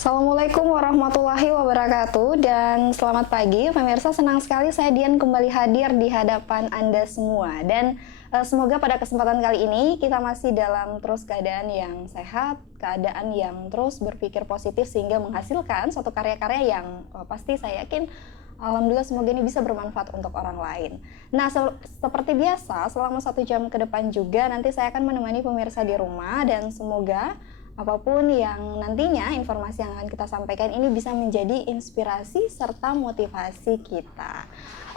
Assalamualaikum warahmatullahi wabarakatuh dan selamat pagi pemirsa, senang sekali saya Dian kembali hadir di hadapan Anda semua dan semoga pada kesempatan kali ini kita masih dalam terus keadaan yang sehat, keadaan yang terus berpikir positif sehingga menghasilkan suatu karya-karya yang pasti saya yakin alhamdulillah semoga ini bisa bermanfaat untuk orang lain. Nah, seperti biasa selama 1 jam ke depan juga nanti saya akan menemani pemirsa di rumah dan semoga apapun yang nantinya informasi yang akan kita sampaikan ini bisa menjadi inspirasi serta motivasi kita.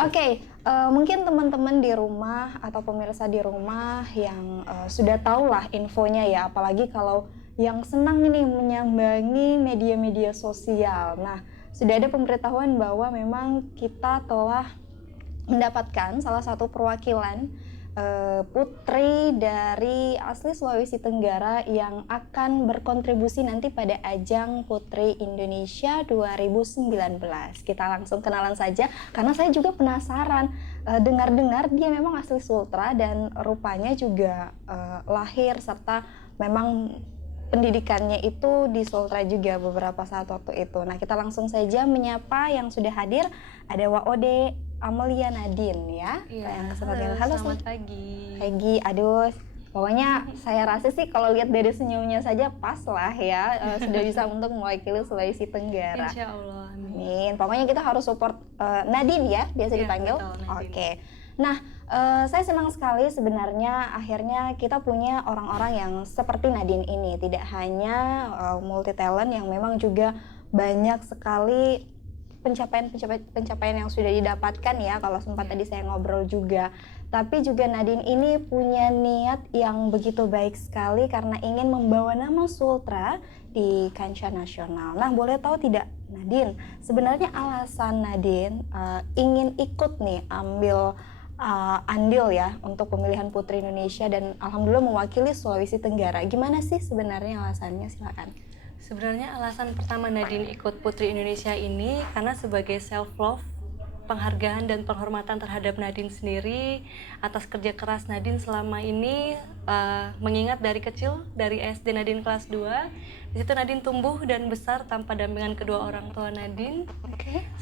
Oke, mungkin teman-teman di rumah atau pemirsa di rumah yang sudah tahu lah infonya ya, apalagi kalau yang senang ini menyambangi media-media sosial. Nah, sudah ada pemberitahuan bahwa memang kita telah mendapatkan salah satu perwakilan putri dari asli Sulawesi Tenggara yang akan berkontribusi nanti pada ajang Putri Indonesia 2019. Kita langsung kenalan saja karena saya juga penasaran, dengar-dengar dia memang asli Sultra dan rupanya juga lahir serta memang pendidikannya itu di Sultra juga beberapa saat waktu itu. Nah, kita langsung saja menyapa yang sudah hadir. Ada Waode Amelia Nadine ya. Iya, Halo, selamat pagi. Pagi, aduh. Pokoknya saya rasa sih kalau lihat dari senyumnya saja pas lah ya, sudah bisa untuk mewakili Sulawesi Tenggara. Insya Allah, amin. Pokoknya kita harus support Nadine ya, biasa dipanggil. Oke. Nah, saya senang sekali sebenarnya akhirnya kita punya orang-orang yang seperti Nadine ini. Tidak hanya multi talent yang memang juga banyak sekali pencapaian yang sudah didapatkan ya, kalau sempat tadi saya ngobrol juga. Tapi juga Nadine ini punya niat yang begitu baik sekali karena ingin membawa nama Sultra di kancah nasional. Nah, boleh tahu tidak Nadine, sebenarnya alasan Nadine ingin ikut nih ambil andil ya untuk pemilihan Putri Indonesia dan alhamdulillah mewakili Sulawesi Tenggara. Gimana sih sebenarnya alasannya? Silakan. Sebenarnya alasan pertama Nadine ikut Putri Indonesia ini karena sebagai self-love, penghargaan dan penghormatan terhadap Nadine sendiri atas kerja keras Nadine selama ini, mengingat dari kecil, dari SD Nadine kelas 2, di situ Nadine tumbuh dan besar tanpa dampingan kedua orang tua Nadine.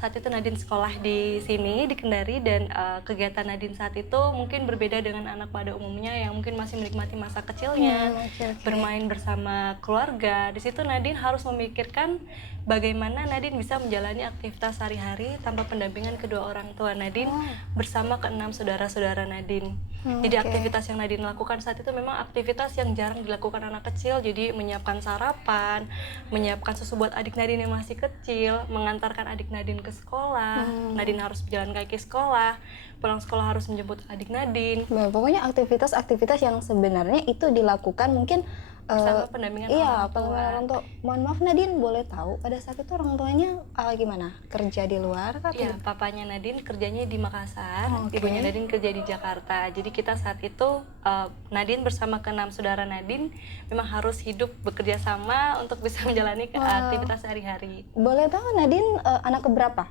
Saat itu Nadine sekolah di sini, di Kendari, dan kegiatan Nadine saat itu mungkin berbeda dengan anak pada umumnya yang mungkin masih menikmati masa kecilnya, bermain bersama keluarga. Di situ Nadine harus memikirkan bagaimana Nadine bisa menjalani aktivitas sehari-hari tanpa pendampingan kedua orang tua Nadine bersama ke-6 saudara-saudara Nadine. Jadi aktivitas yang Nadine lakukan saat itu memang aktivitas yang jarang dilakukan anak kecil. Jadi menyiapkan sarapan, menyiapkan susu buat adik Nadine yang masih kecil, mengantarkan adik Nadine ke sekolah, Nadine harus berjalan kaki sekolah, pulang sekolah harus menjemput adik Nadine. Nah, pokoknya aktivitas-aktivitas yang sebenarnya itu dilakukan mungkin bersama pendampingan orang tua. Mohon maaf Nadine, boleh tahu pada saat itu orang tuanya gimana? Kerja di luar? Iya, papanya Nadine kerjanya di Makassar, ibunya Nadine kerja di Jakarta. Jadi kita saat itu Nadine bersama ke-6 saudara Nadine memang harus hidup bekerja sama untuk bisa menjalani aktivitas sehari-hari. Boleh tahu Nadine anak keberapa?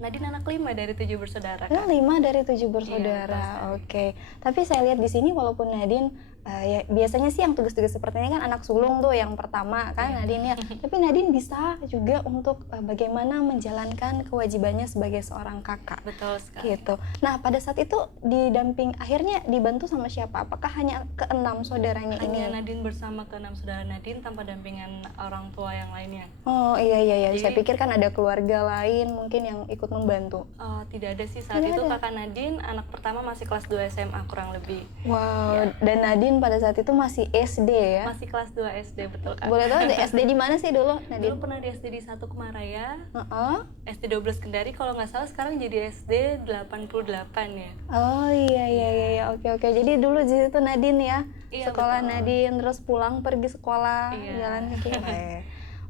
Nadine anak 5 dari 7 bersaudara. 5 dari 7 bersaudara. Oke. Tapi saya lihat di sini walaupun Nadine ya biasanya sih yang tugas-tugas seperti ini kan anak sulung tuh yang pertama kan Nadine ya. Tapi Nadine bisa juga untuk bagaimana menjalankan kewajibannya sebagai seorang kakak. Betul sekali. Gitu. Nah, pada saat itu akhirnya dibantu sama siapa? Apakah hanya ke-6 saudaranya ini? Hanya Nadine bersama ke-6 saudara Nadine tanpa dampingan orang tua yang lainnya. Oh iya. Jadi, saya pikir kan ada keluarga lain mungkin yang ikut membantu. Tidak ada sih saat itu. Kakak Nadine anak pertama masih kelas 2 SMA kurang lebih. Wow, ya. Dan Nadine pada saat itu masih SD ya? Masih kelas 2 SD, betul kan? Boleh tahu SD di mana sih dulu Nadine? Dulu pernah di SD di 1 Kemaraya, SD 12 Kendari, kalau nggak salah sekarang jadi SD 88 ya. Oh iya, oke. Jadi dulu di situ Nadine ya? Iya, sekolah betul. Nadine, terus pulang pergi sekolah, jalan kaki.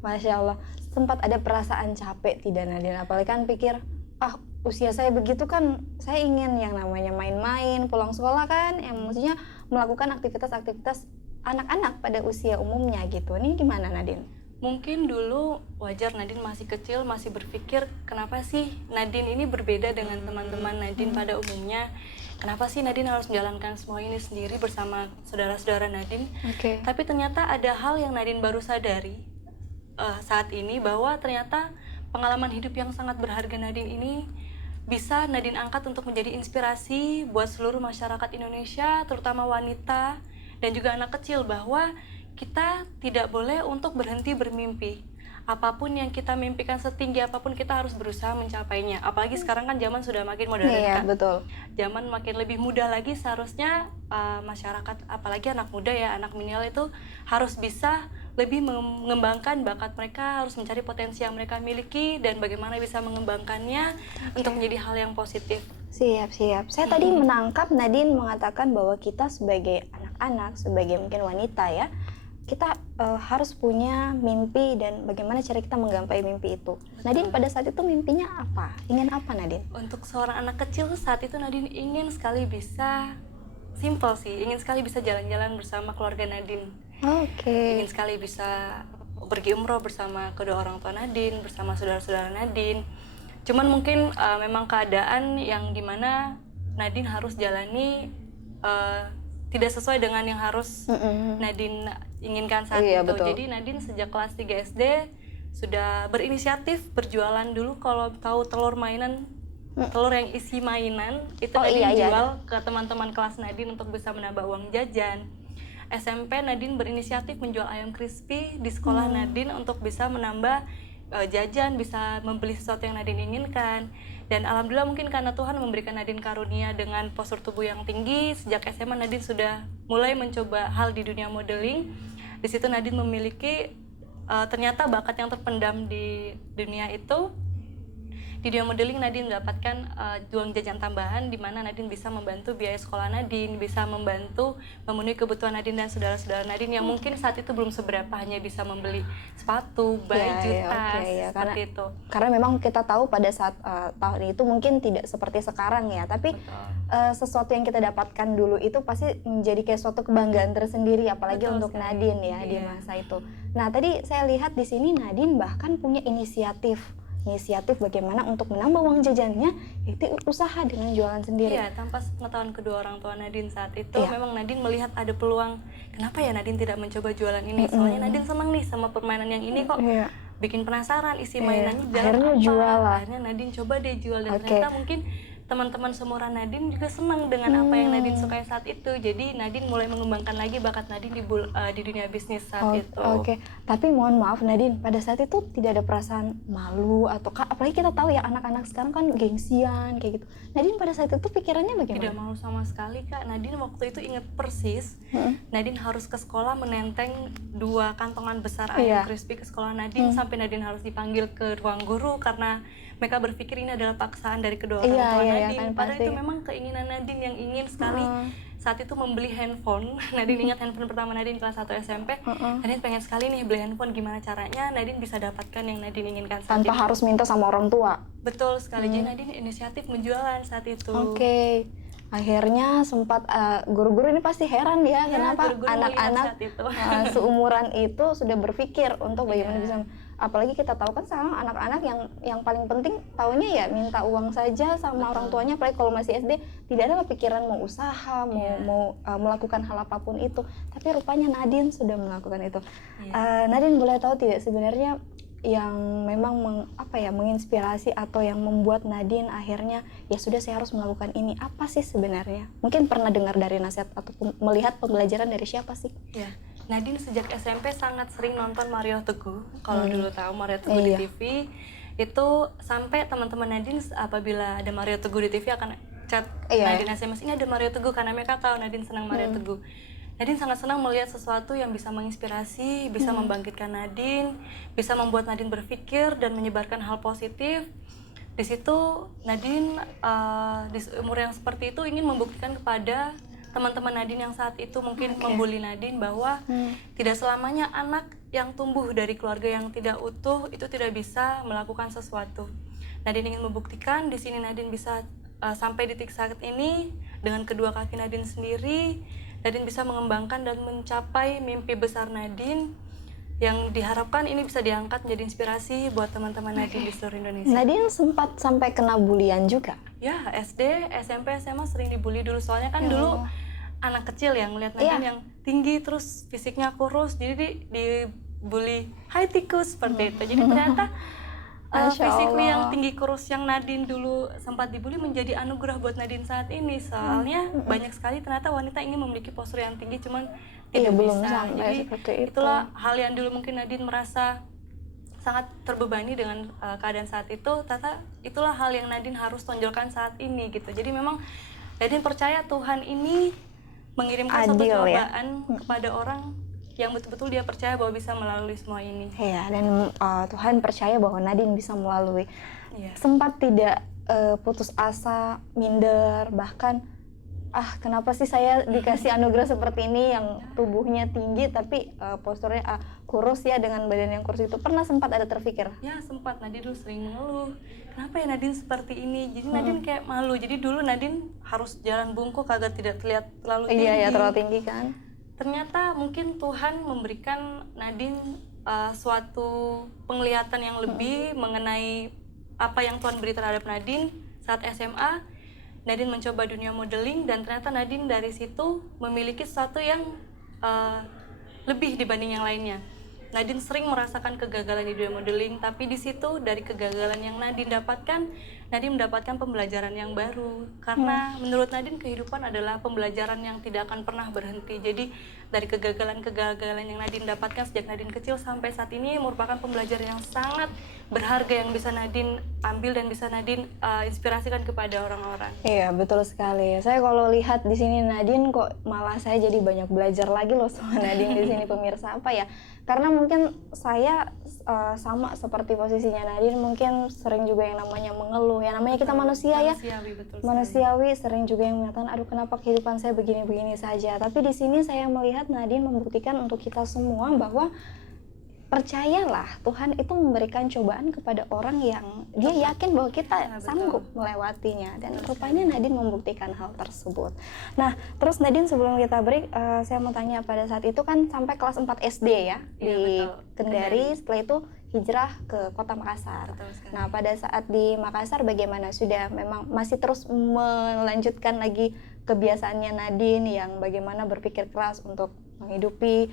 Masya Allah, sempat ada perasaan capek tidak Nadine? Apalagi kan pikir, usia saya begitu kan, saya ingin yang namanya main-main, pulang sekolah kan, yang maksudnya melakukan aktivitas-aktivitas anak-anak pada usia umumnya gitu. Ini gimana Nadine? Mungkin dulu wajar Nadine masih kecil, masih berpikir kenapa sih Nadine ini berbeda dengan teman-teman Nadine pada umumnya. Kenapa sih Nadine harus menjalankan semua ini sendiri bersama saudara-saudara Nadine? Tapi ternyata ada hal yang Nadine baru sadari. saat ini bahwa ternyata pengalaman hidup yang sangat berharga Nadine ini bisa Nadine angkat untuk menjadi inspirasi buat seluruh masyarakat Indonesia, terutama wanita dan juga anak kecil, bahwa kita tidak boleh untuk berhenti bermimpi. Apapun yang kita mimpikan, setinggi apapun kita harus berusaha mencapainya. Apalagi sekarang kan zaman sudah makin modern, Iya, Kak. betul. Zaman makin lebih mudah lagi, seharusnya masyarakat, apalagi anak muda ya, anak milenial itu harus bisa lebih mengembangkan bakat mereka, harus mencari potensi yang mereka miliki dan bagaimana bisa mengembangkannya untuk menjadi hal yang positif. Siap. Saya tadi menangkap Nadine mengatakan bahwa kita sebagai anak-anak, sebagai mungkin wanita ya, kita harus punya mimpi dan bagaimana cara kita menggapai mimpi itu. Nadine pada saat itu mimpinya apa? Ingin apa Nadine? Untuk seorang anak kecil saat itu Nadine ingin sekali bisa, simple sih, ingin sekali bisa jalan-jalan bersama keluarga Nadine. Ingin sekali bisa pergi umroh bersama kedua orang tua Nadine, bersama saudara-saudara Nadine. Cuman mungkin memang keadaan yang dimana Nadine harus jalani tidak sesuai dengan yang harus Nadine inginkan saat itu. Betul. Jadi Nadine sejak kelas 3 SD sudah berinisiatif berjualan dulu. Kalau tahu telur mainan, telur yang isi mainan, itu Nadine jual ke teman-teman kelas Nadine untuk bisa menambah uang jajan. SMP Nadine berinisiatif menjual ayam crispy di sekolah Nadine untuk bisa menambah jajan, bisa membeli sesuatu yang Nadine inginkan. Dan alhamdulillah mungkin karena Tuhan memberikan Nadine karunia dengan postur tubuh yang tinggi, sejak SMA Nadine sudah mulai mencoba hal di dunia modeling. Di situ Nadine memiliki ternyata bakat yang terpendam di dunia itu. Di dunia modeling Nadine mendapatkan uang jajan tambahan, di mana Nadine bisa membantu biaya sekolah Nadine, bisa membantu memenuhi kebutuhan Nadine dan saudara-saudara Nadine yang mungkin saat itu belum seberapa, hanya bisa membeli sepatu, baju, tas, seperti itu. Karena memang kita tahu pada saat tahun itu mungkin tidak seperti sekarang ya, tapi sesuatu yang kita dapatkan dulu itu pasti menjadi kayak suatu kebanggaan tersendiri, apalagi untuk Nadine ya di masa itu. Nah, tadi saya lihat di sini Nadine bahkan punya inisiatif bagaimana untuk menambah uang jajannya, yaitu usaha dengan jualan sendiri. Iya, tanpa pengetahuan kedua orang tua Nadine saat itu, memang Nadine melihat ada peluang. Kenapa ya Nadine tidak mencoba jualan ini? Soalnya Nadine senang nih sama permainan yang ini kok. Bikin penasaran isi mainannya dalam apa. Jual. Akhirnya Nadine coba deh jual, dan ternyata mungkin teman-teman seumuran Nadine juga senang dengan apa yang Nadine sukai saat itu. Jadi Nadine mulai mengembangkan lagi bakat Nadine di dunia bisnis saat itu. Tapi mohon maaf Nadine, pada saat itu tidak ada perasaan malu atau apalagi kita tahu ya anak-anak sekarang kan gengsian kayak gitu. Nadine pada saat itu pikirannya bagaimana? Tidak malu sama sekali, Kak. Nadine waktu itu ingat persis, Nadine harus ke sekolah menenteng 2 kantongan besar ayam crispy ke sekolah Nadine, sampai Nadine harus dipanggil ke ruang guru karena mereka berpikir ini adalah paksaan dari kedua orang tua Nadine. Padahal itu memang keinginan Nadine yang ingin sekali saat itu membeli handphone. Nadine ingat handphone pertama Nadine kelas 1 SMP. Nadine pengen sekali nih beli handphone, gimana caranya Nadine bisa dapatkan yang Nadine inginkan saat tanpa harus minta sama orang tua. Betul sekali. Jadi Nadine inisiatif menjualan saat itu. Akhirnya sempat guru-guru ini pasti heran ya, kenapa anak-anak seumuran itu sudah berpikir untuk bagaimana bisa, apalagi kita tahu kan sekarang anak-anak yang paling penting taunya ya minta uang saja sama orang tuanya, apalagi kalau masih SD tidak ada kepikiran mau usaha, mau melakukan hal apapun itu. Tapi rupanya Nadine sudah melakukan itu. Nadine boleh tahu tidak sebenarnya yang memang menginspirasi atau yang membuat Nadine akhirnya ya sudah saya harus melakukan ini, apa sih sebenarnya? Mungkin pernah dengar dari nasihat ataupun melihat pembelajaran dari siapa sih? Nadine sejak SMP sangat sering nonton Mario Teguh. Kalau dulu tahu Mario Teguh di TV, itu sampai teman-teman Nadine apabila ada Mario Teguh di TV akan chat Nadine SMS, ini ada Mario Teguh, karena mereka tahu Nadine senang Mario Teguh. Nadine sangat senang melihat sesuatu yang bisa menginspirasi, bisa membangkitkan Nadine, bisa membuat Nadine berpikir dan menyebarkan hal positif. Di situ Nadine di umur yang seperti itu ingin membuktikan kepada teman-teman Nadine yang saat itu mungkin membuli Nadine bahwa tidak selamanya anak yang tumbuh dari keluarga yang tidak utuh itu tidak bisa melakukan sesuatu. Nadine ingin membuktikan di sini Nadine bisa sampai di titik saat ini dengan kedua kaki Nadine sendiri. Nadine bisa mengembangkan dan mencapai mimpi besar Nadine yang diharapkan ini bisa diangkat menjadi inspirasi buat teman-teman Nadine di seluruh Indonesia. Nadine sempat sampai kena bulian juga? Ya, SD, SMP, SMA sering dibully dulu. Soalnya kan dulu anak kecil yang ngeliat Nadine yang tinggi terus fisiknya kurus, jadi bully, hai tikus, seperti itu. Jadi ternyata Masya physically yang Allah. tinggi kurus yang Nadine dulu sempat dibully menjadi anugerah buat Nadine saat ini. Soalnya banyak sekali ternyata wanita ingin memiliki postur yang tinggi cuman Iya, tidak belum bisa. sampai Jadi seperti itu. itulah hal yang dulu mungkin Nadine merasa sangat terbebani dengan keadaan saat itu. Ternyata itulah hal yang Nadine harus tonjolkan saat ini gitu. Jadi memang Nadine percaya Tuhan ini mengirimkan suatu Adil, ya? cobaan kepada orang yang betul-betul dia percaya bahwa bisa melalui semua ini. Iya, dan Tuhan percaya bahwa Nadine bisa melalui. Iya. Sempat tidak putus asa, minder, bahkan kenapa sih saya dikasih anugerah seperti ini yang tubuhnya tinggi tapi posturnya kurus ya, dengan badan yang kurus itu. Pernah sempat ada terpikir? Ya sempat, Nadine dulu sering mengeluh, kenapa ya Nadine seperti ini. Jadi Nadine kayak malu. Jadi dulu Nadine harus jalan bungkuk agar tidak terlihat terlalu tinggi. Iya ya, terlalu tinggi kan. Ternyata mungkin Tuhan memberikan Nadine suatu penglihatan yang lebih mengenai apa yang Tuhan beri terhadap Nadine saat SMA. Nadine mencoba dunia modeling dan ternyata Nadine dari situ memiliki sesuatu yang lebih dibanding yang lainnya. Nadine sering merasakan kegagalan di dunia modeling, tapi di situ dari kegagalan yang Nadine dapatkan, Nadine mendapatkan pembelajaran yang baru. Karena menurut Nadine kehidupan adalah pembelajaran yang tidak akan pernah berhenti. Jadi dari kegagalan-kegagalan yang Nadine dapatkan sejak Nadine kecil sampai saat ini merupakan pembelajaran yang sangat berharga yang bisa Nadine ambil dan bisa Nadine inspirasikan kepada orang-orang. Iya, betul sekali. Saya kalau lihat di sini Nadine kok malah saya jadi banyak belajar lagi loh sama Nadine di sini, pemirsa. Apa ya? Karena mungkin saya sama seperti posisinya Nadine, mungkin sering juga yang namanya mengeluh. Yang namanya kita manusia ya. Manusiawi, betul sekali. Manusiawi, sering juga yang mengatakan, aduh kenapa kehidupan saya begini-begini saja. Tapi di sini saya melihat Nadine membuktikan untuk kita semua bahwa percayalah, Tuhan itu memberikan cobaan kepada orang yang dia yakin bahwa kita sanggup melewatinya. Dan rupanya Nadine membuktikan hal tersebut. Nah, terus Nadine sebelum kita break, saya mau tanya, pada saat itu kan sampai kelas 4 SD ya, di betul. Kendari, setelah itu hijrah ke kota Makassar. Nah, pada saat di Makassar bagaimana? Sudah memang masih terus melanjutkan lagi kebiasaannya Nadine yang bagaimana berpikir keras untuk menghidupi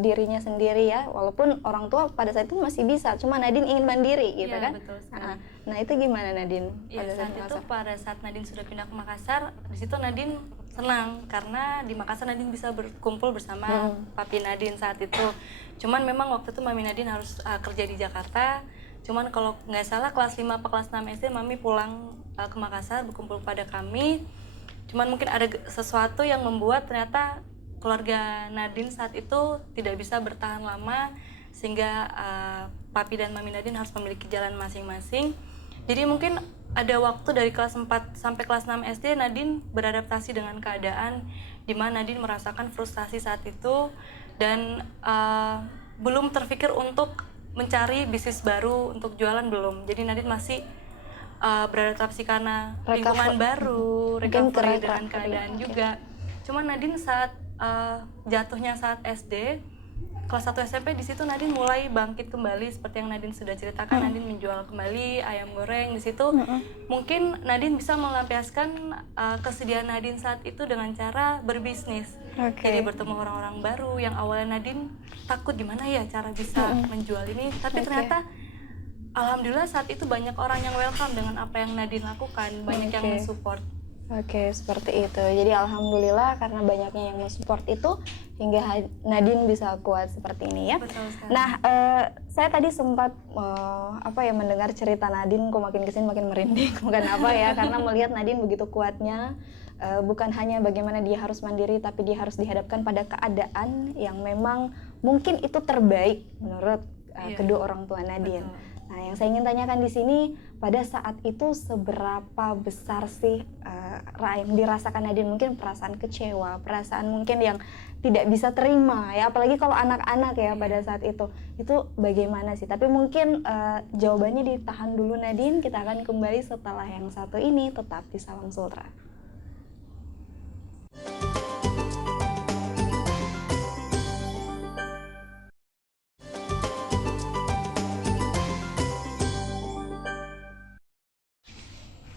dirinya sendiri ya, walaupun orang tua pada saat itu masih bisa, cuma Nadine ingin mandiri gitu kan. Betul sekali. Nah itu gimana Nadine? Pada saat Nadine sudah pindah ke Makassar, di situ Nadine senang karena di Makassar Nadine bisa berkumpul bersama papi Nadine saat itu. Cuman memang waktu itu mami Nadine harus kerja di Jakarta. Cuman kalau nggak salah kelas 5 atau kelas 6 SD mami pulang ke Makassar berkumpul pada kami. Cuman mungkin ada sesuatu yang membuat ternyata keluarga Nadine saat itu tidak bisa bertahan lama, sehingga papi dan mami Nadine harus memiliki jalan masing-masing. Jadi mungkin ada waktu dari kelas 4 sampai kelas 6 SD Nadine beradaptasi dengan keadaan, di mana Nadine merasakan frustasi saat itu dan belum terpikir untuk mencari bisnis baru untuk jualan, belum. Jadi Nadine masih beradaptasi karena lingkungan baru, recovery dengan keadaan juga. Cuman Nadine saat jatuhnya saat SD, kelas 1 SMP, di situ Nadine mulai bangkit kembali seperti yang Nadine sudah ceritakan. Nadine menjual kembali ayam goreng di situ. Mungkin Nadine bisa melampiaskan kesedihan Nadine saat itu dengan cara berbisnis. Jadi bertemu orang-orang baru yang awalnya Nadine takut gimana ya cara bisa menjual ini, tapi ternyata alhamdulillah saat itu banyak orang yang welcome dengan apa yang Nadine lakukan, banyak yang mensupport. Oke, seperti itu. Jadi alhamdulillah karena banyaknya yang mensupport itu hingga Nadine bisa kuat seperti ini ya. Betul sekali. Nah, saya tadi sempat mendengar cerita Nadine, kok makin kesini makin merinding, bukan apa ya, karena melihat Nadine begitu kuatnya. Bukan hanya bagaimana dia harus mandiri, tapi dia harus dihadapkan pada keadaan yang memang mungkin itu terbaik menurut kedua orang tua Nadine. Betul. Nah, yang saya ingin tanyakan di sini, pada saat itu seberapa besar sih yang dirasakan Nadine? Mungkin perasaan kecewa, perasaan mungkin yang tidak bisa terima ya, apalagi kalau anak-anak ya pada saat itu bagaimana sih? Tapi mungkin jawabannya ditahan dulu Nadine, kita akan kembali setelah yang satu ini, tetap di Salam Sultra.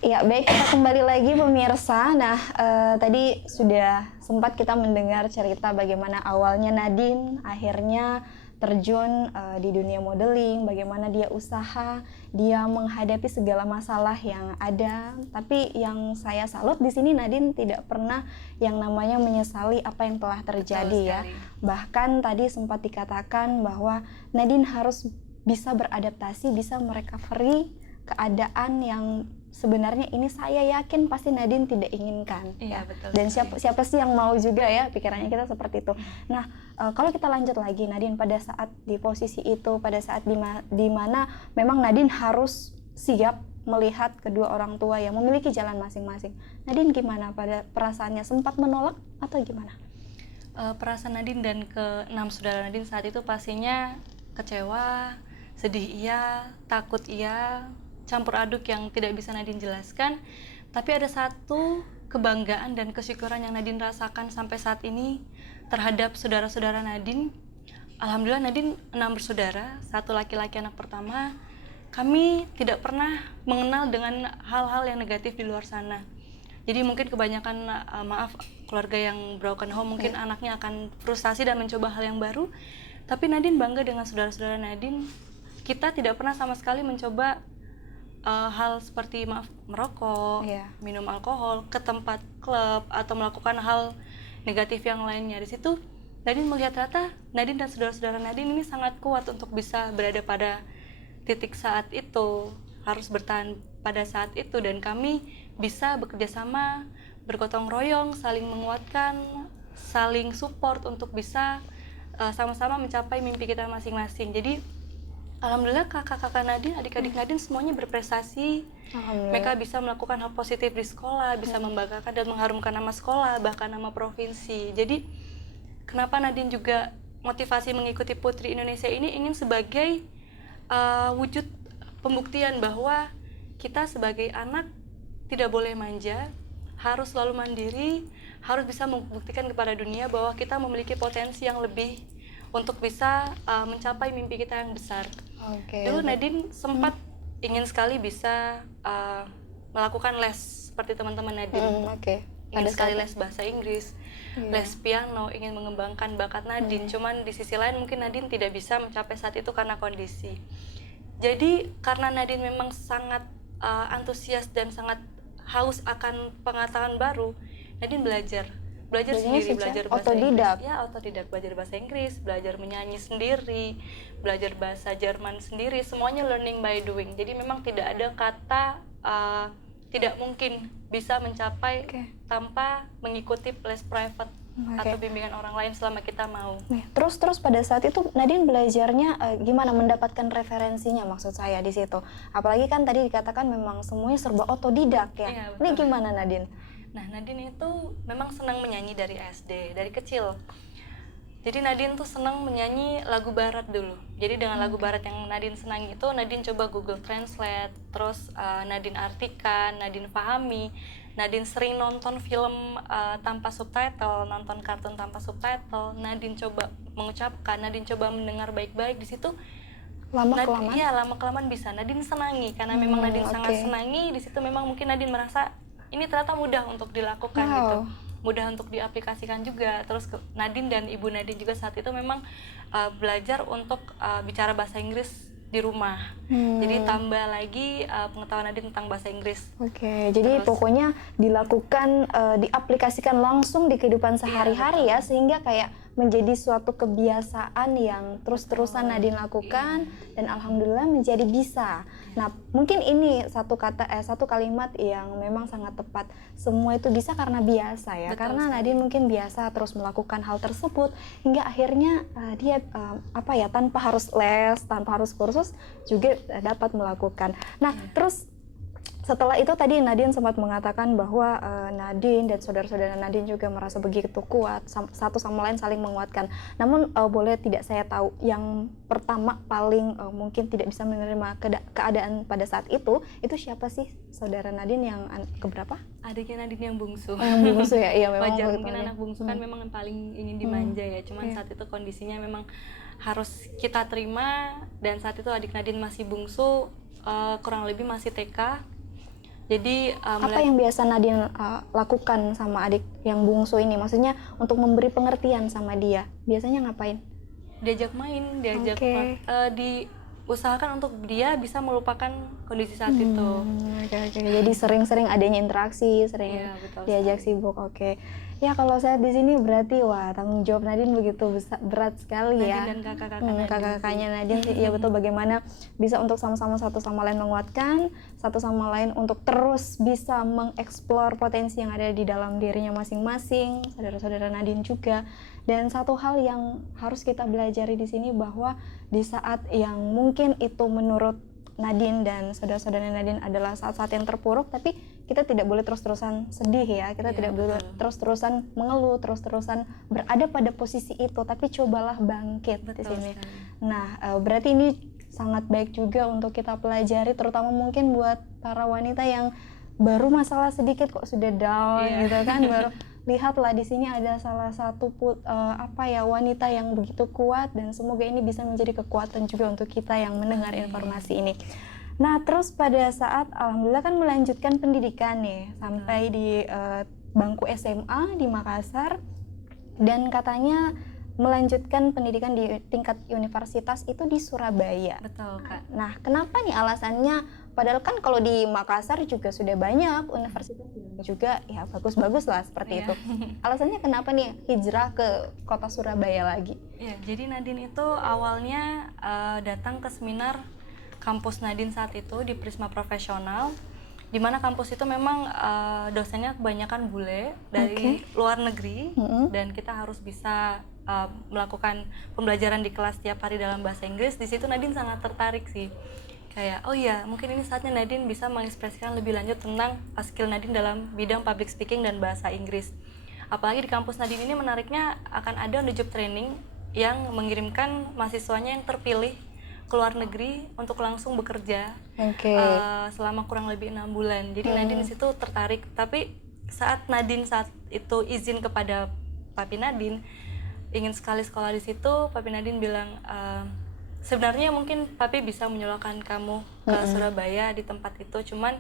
Ya, baik, kita kembali lagi pemirsa. Nah, tadi sudah sempat kita mendengar cerita bagaimana awalnya Nadine akhirnya terjun di dunia modeling, bagaimana dia usaha, dia menghadapi segala masalah yang ada. Tapi yang saya salut di sini Nadine tidak pernah yang namanya menyesali apa yang telah terjadi ya. Bahkan tadi sempat dikatakan bahwa Nadine harus bisa beradaptasi, bisa merecovery keadaan yang sebenarnya ini saya yakin pasti Nadine tidak inginkan. Iya, betul. Dan siapa sih yang mau juga ya, pikirannya kita seperti itu. Nah, kalau kita lanjut lagi Nadine, pada saat di posisi itu, pada saat di mana memang Nadine harus siap melihat kedua orang tua yang memiliki jalan masing-masing. Nadine gimana pada perasaannya, sempat menolak atau gimana? Perasaan Nadine dan ke-6 saudara Nadine saat itu pastinya kecewa, sedih iya, takut iya, campur aduk yang tidak bisa Nadine jelaskan. Tapi ada satu kebanggaan dan kesyukuran yang Nadine rasakan sampai saat ini terhadap saudara-saudara Nadine. Alhamdulillah Nadine 6 bersaudara, 1 laki-laki anak pertama. Kami tidak pernah mengenal dengan hal-hal yang negatif di luar sana. Jadi mungkin kebanyakan keluarga yang broken home mungkin anaknya akan frustasi dan mencoba hal yang baru. Tapi Nadine bangga dengan saudara-saudara Nadine. Kita tidak pernah sama sekali mencoba hal seperti merokok, minum alkohol, ke tempat klub atau melakukan hal negatif yang lainnya. Di situ Nadine melihat ternyata Nadine dan saudara-saudara Nadine ini sangat kuat untuk bisa berada pada titik saat itu, harus bertahan pada saat itu, dan kami bisa bekerja sama, bergotong royong, saling menguatkan, saling support untuk bisa sama-sama mencapai mimpi kita masing-masing. Jadi alhamdulillah kakak-kakak Nadine, adik-adik Nadine semuanya berprestasi. Mereka bisa melakukan hal positif di sekolah, bisa membanggakan dan mengharumkan nama sekolah, bahkan nama provinsi. Jadi kenapa Nadine juga motivasi mengikuti Putri Indonesia ini ingin sebagai wujud pembuktian bahwa kita sebagai anak tidak boleh manja, harus selalu mandiri, harus bisa membuktikan kepada dunia bahwa kita memiliki potensi yang lebih untuk bisa mencapai mimpi kita yang besar. Dulu Nadine sempat ingin sekali bisa melakukan les seperti teman-teman Nadine. Ingin sekali les bahasa Inggris, les piano, ingin mengembangkan bakat Nadine. Cuman di sisi lain mungkin Nadine tidak bisa mencapai saat itu karena kondisi. Jadi karena Nadine memang sangat antusias dan sangat haus akan pengetahuan baru, Nadine belajar sendiri, belajar bahasa otodidak. Inggris. Ya, otodidak, belajar bahasa Inggris, belajar menyanyi sendiri, belajar bahasa Jerman sendiri, semuanya learning by doing. Jadi memang tidak ada kata tidak mungkin bisa mencapai tanpa mengikuti les private atau bimbingan orang lain selama kita mau. Terus pada saat itu Nadine belajarnya gimana, mendapatkan referensinya maksud saya di situ. Apalagi kan tadi dikatakan memang semuanya serba otodidak ya. Iya, ini gimana Nadine? Nah, Nadine itu memang senang menyanyi dari SD, dari kecil. Jadi Nadine tuh senang menyanyi lagu barat dulu. Jadi dengan lagu barat yang Nadine senang itu, Nadine coba Google Translate, terus Nadine artikan, Nadine pahami. Nadine sering nonton film tanpa subtitle, nonton kartun tanpa subtitle. Nadine coba mengucapkan, Nadine coba mendengar baik-baik. Di situ lama-kelamaan? Iya, lama-kelamaan bisa. Nadine senangi, karena memang Nadine sangat senangi. Di situ memang mungkin Nadine merasa ini ternyata mudah untuk dilakukan gitu, mudah untuk diaplikasikan juga. Terus Nadine dan ibu Nadine juga saat itu memang belajar untuk bicara bahasa Inggris di rumah. Jadi tambah lagi pengetahuan Nadine tentang bahasa Inggris. Jadi pokoknya dilakukan, diaplikasikan langsung di kehidupan sehari-hari ya, sehingga kayak menjadi suatu kebiasaan yang terus-terusan Nadine lakukan dan alhamdulillah menjadi bisa. Nah, mungkin ini satu kalimat yang memang sangat tepat. Semua itu bisa karena biasa ya. Karena Nadine mungkin biasa terus melakukan hal tersebut hingga akhirnya dia tanpa harus les, tanpa harus kursus juga dapat melakukan. Nah, terus setelah itu tadi Nadine sempat mengatakan bahwa Nadine dan saudara-saudara Nadine juga merasa begitu kuat, satu sama lain saling menguatkan. Namun boleh tidak saya tahu yang pertama paling mungkin tidak bisa menerima keadaan pada saat itu siapa sih saudara Nadine yang keberapa? Adiknya Nadine yang bungsu. Yang bungsu ya, iya memang. Wajar, mungkin anak bungsu kan memang yang paling ingin dimanja ya. Cuman saat itu kondisinya memang harus kita terima, dan saat itu adik Nadine masih bungsu, kurang lebih masih TK. Jadi apa yang biasa Nadine lakukan sama adik yang bungsu ini? Maksudnya untuk memberi pengertian sama dia, biasanya ngapain? diajak main, diajak Oke. diusahakan untuk dia bisa melupakan kondisi saat itu. Oke. Jadi sering-sering adanya interaksi, sering Iya, betul diajak sekali. sibuk. Oke. Ya kalau saya di sini berarti wah tanggung jawab Nadine begitu berat sekali ya. Nadine dan kakak-kakak Nadine Kakak-kakaknya sih. Nadine sih, ya betul, bagaimana bisa untuk sama-sama satu sama lain menguatkan, satu sama lain untuk terus bisa mengeksplor potensi yang ada di dalam dirinya masing-masing, saudara-saudara Nadine juga. Dan satu hal yang harus kita belajari di sini bahwa di saat yang mungkin itu menurut Nadine dan saudara-saudara Nadine adalah saat-saat yang terpuruk, tapi kita tidak boleh terus-terusan sedih ya, kita Iya, tidak boleh betul. terus-terusan mengeluh, terus-terusan berada pada posisi itu, tapi cobalah bangkit di Betul sini. sekali. Nah, berarti ini sangat baik juga untuk kita pelajari, terutama mungkin buat para wanita yang baru masalah sedikit kok sudah down Iya. gitu kan, baru lihatlah di sini ada salah satu wanita yang begitu kuat, dan semoga ini bisa menjadi kekuatan juga untuk kita yang mendengar informasi ini. Nah, terus pada saat alhamdulillah kan melanjutkan pendidikan nih sampai di bangku SMA di Makassar, dan katanya melanjutkan pendidikan di tingkat universitas itu di Surabaya. Betul, Kak. Nah, kenapa nih alasannya? Padahal kan kalau di Makassar juga sudah banyak universitas yang juga ya bagus-bagus lah seperti Iya. itu. Alasannya kenapa nih hijrah ke kota Surabaya lagi? Iya, jadi Nadine itu awalnya datang ke seminar kampus Nadine saat itu di Prisma Profesional, di mana kampus itu memang dosennya kebanyakan bule dari luar negeri, dan kita harus bisa melakukan pembelajaran di kelas tiap hari dalam bahasa Inggris. Di situ Nadine sangat tertarik sih, kayak oh iya mungkin ini saatnya Nadine bisa mengekspresikan lebih lanjut tentang skill Nadine dalam bidang public speaking dan bahasa Inggris. Apalagi di kampus Nadine ini menariknya akan ada on the job training yang mengirimkan mahasiswanya yang terpilih ke luar negeri untuk langsung bekerja selama kurang lebih 6 bulan. Jadi Nadine di situ tertarik. Tapi saat Nadine saat itu izin kepada Papi Nadine ingin sekali sekolah di situ, Papi Nadine bilang sebenarnya mungkin Papi bisa menyulahkan kamu ke Surabaya di tempat itu, cuman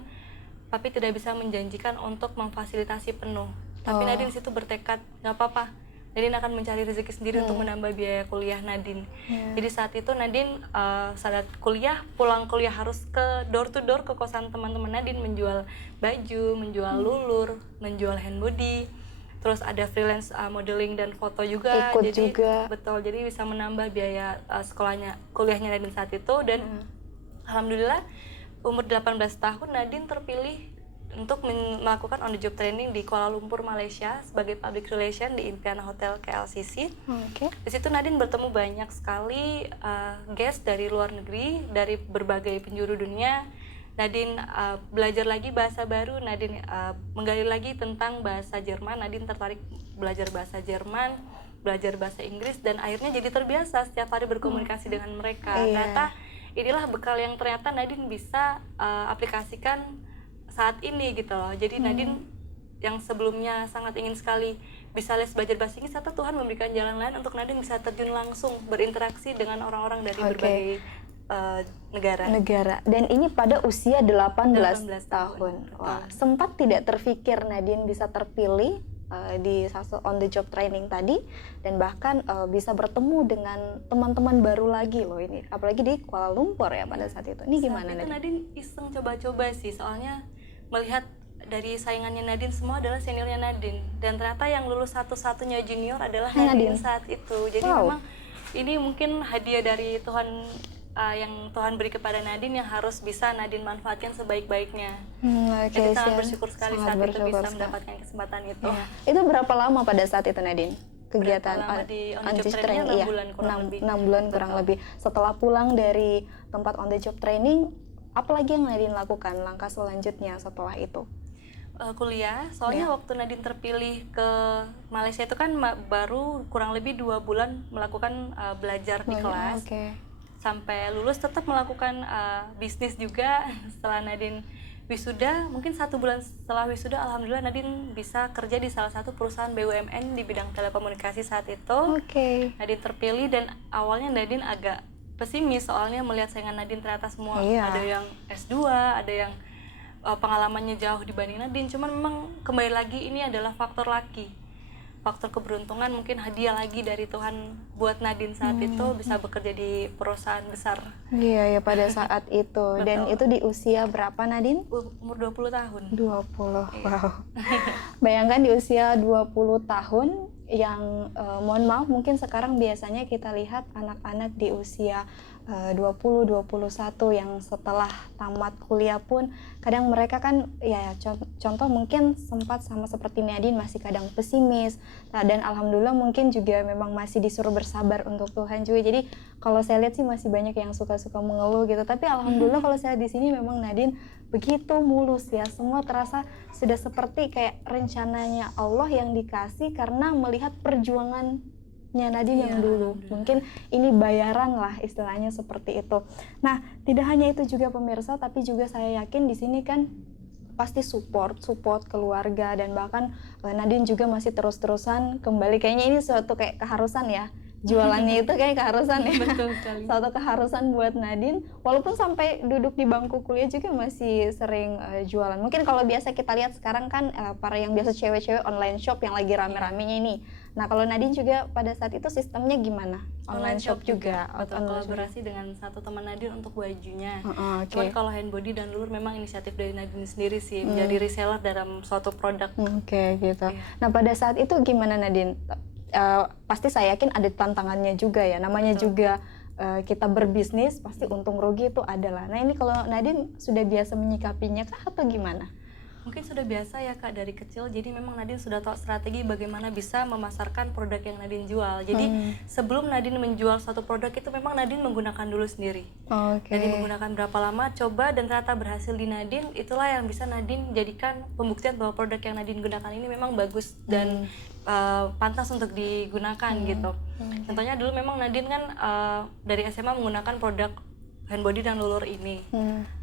Papi tidak bisa menjanjikan untuk memfasilitasi penuh. Tapi Nadine di situ bertekad nggak apa-apa, Nadine akan mencari rezeki sendiri untuk menambah biaya kuliah Nadine. Jadi saat itu Nadine saat kuliah, pulang kuliah harus ke door to door ke kosan teman-teman Nadine, menjual baju, menjual lulur, menjual hand body. Terus ada freelance modeling dan foto juga. Ikut jadi juga. betul, jadi bisa menambah biaya kuliahnya Nadine saat itu. Dan alhamdulillah umur 18 tahun Nadine terpilih untuk melakukan on the job training di Kuala Lumpur, Malaysia sebagai public relation di Impiana Hotel KLCC. Di situ Nadine bertemu banyak sekali guest dari luar negeri, dari berbagai penjuru dunia. Nadine belajar lagi bahasa baru, Nadine menggali lagi tentang bahasa Jerman. Nadine tertarik belajar bahasa Jerman, belajar bahasa Inggris, dan akhirnya jadi terbiasa setiap hari berkomunikasi dengan mereka. Ternyata inilah bekal yang ternyata Nadine bisa aplikasikan saat ini gitu loh. Jadi Nadine yang sebelumnya sangat ingin sekali bisa les belajar bahasa Inggris, ternyata Tuhan memberikan jalan lain untuk Nadine bisa terjun langsung berinteraksi dengan orang-orang dari berbagai negara. Dan ini pada usia 18 tahun. Wah, sempat tidak terfikir Nadine bisa terpilih di on the job training tadi, dan bahkan bisa bertemu dengan teman-teman baru lagi loh ini, apalagi di Kuala Lumpur ya pada saat itu. Ini gimana Nadine? Nadine? Nadine iseng coba-coba sih, soalnya melihat dari saingannya Nadine semua adalah seniornya Nadine, dan ternyata yang lulus satu-satunya junior adalah Nadine saat itu. Jadi memang ini mungkin hadiah dari Tuhan, yang Tuhan beri kepada Nadine, yang harus bisa Nadine manfaatkan sebaik-baiknya. Jadi sangat bersyukur sekali saat itu bisa mendapatkan kesempatan itu. Itu berapa lama pada saat itu Nadine? Kegiatan di on on the the job job training, 6 bulan kurang lebih. 6 bulan kurang lebih. Setelah pulang dari tempat on the job training, apalagi yang Nadine lakukan langkah selanjutnya setelah itu? Kuliah, soalnya waktu Nadine terpilih ke Malaysia itu kan baru kurang lebih 2 bulan melakukan belajar di kelas. Sampai lulus tetap melakukan bisnis juga. Setelah Nadine wisuda, mungkin 1 bulan setelah wisuda, alhamdulillah Nadine bisa kerja di salah satu perusahaan BUMN di bidang telekomunikasi saat itu. Nadine terpilih, dan awalnya Nadine agak pesimis soalnya melihat saingan Nadine ternyata semua ada yang S2, ada yang pengalamannya jauh dibanding Nadine. Cuman memang kembali lagi ini adalah faktor laki. faktor keberuntungan, mungkin hadiah lagi dari Tuhan buat Nadine saat itu bisa bekerja di perusahaan besar. Iya, ya pada saat itu. Dan Betul. itu di usia berapa Nadine? Umur 20 tahun. 20, Iya. wow. Bayangkan di usia 20 tahun yang mohon maaf mungkin sekarang biasanya kita lihat anak-anak di usia 20, 21 yang setelah tamat kuliah pun kadang mereka kan ya contoh mungkin sempat sama seperti Nadine masih kadang pesimis. Nah, dan alhamdulillah mungkin juga memang masih disuruh bersabar untuk Tuhan juga. Jadi kalau saya lihat sih masih banyak yang suka-suka mengeluh gitu. Tapi alhamdulillah kalau saya di sini memang Nadine begitu mulus ya, semua terasa sudah seperti kayak rencananya Allah yang dikasih karena melihat perjuangannya Nadine yang dulu. Mungkin ini bayaran lah istilahnya seperti itu. Nah, tidak hanya itu juga pemirsa, tapi juga saya yakin di sini kan pasti support keluarga, dan bahkan Nadine juga masih terus-terusan kembali, kayaknya ini suatu kayak keharusan ya. Jualannya itu kayak keharusan ya. Betul sekali. Suatu keharusan buat Nadine, walaupun sampai duduk di bangku kuliah juga masih sering jualan. Mungkin kalau biasa kita lihat sekarang kan para yang biasa cewek-cewek online shop yang lagi rame-ramenya ini. Nah, kalau Nadine juga pada saat itu sistemnya gimana? Online shop juga. Betul, kolaborasi dengan satu teman Nadine untuk bajunya. Okay. Cuman kalau Handbody dan Lulur memang inisiatif dari Nadine sendiri sih, menjadi reseller dalam suatu produk. Oke, gitu. Nah, pada saat itu gimana Nadine? Pasti saya yakin ada tantangannya juga ya, namanya juga kita berbisnis pasti untung rugi itu adalah. Nah, ini kalau Nadine sudah biasa menyikapinya kah atau gimana? Mungkin sudah biasa ya Kak dari kecil, jadi memang Nadine sudah tahu strategi bagaimana bisa memasarkan produk yang Nadine jual. Jadi sebelum Nadine menjual satu produk itu memang Nadine menggunakan dulu sendiri. Jadi menggunakan berapa lama, coba, dan ternyata berhasil di Nadine. Itulah yang bisa Nadine jadikan pembuktian bahwa produk yang Nadine gunakan ini memang bagus dan pantas untuk digunakan gitu. Contohnya dulu memang Nadine kan dari SMA menggunakan produk Handbody dan Lulur ini,